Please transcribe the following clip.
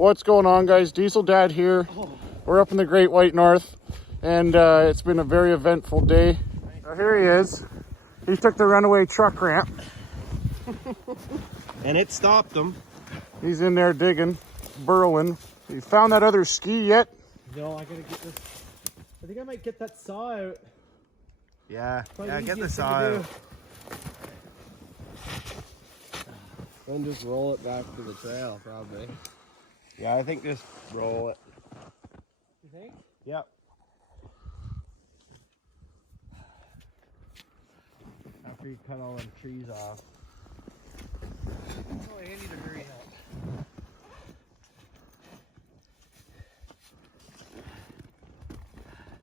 What's going on, guys? Diesel Dad here. We're up in the Great White North, and it's been a very eventful day. Here he is. He took the runaway truck ramp. And it stopped him. He's in there digging, burrowing. You found that other ski yet? No, I gotta get this. I think I might get that saw out. Yeah, Probably get the easiest thing saw to out. And just roll it back to the trail, probably. Yeah, I think just roll it. You think? Yep. After you cut all them trees off. Oh, Andy to hurry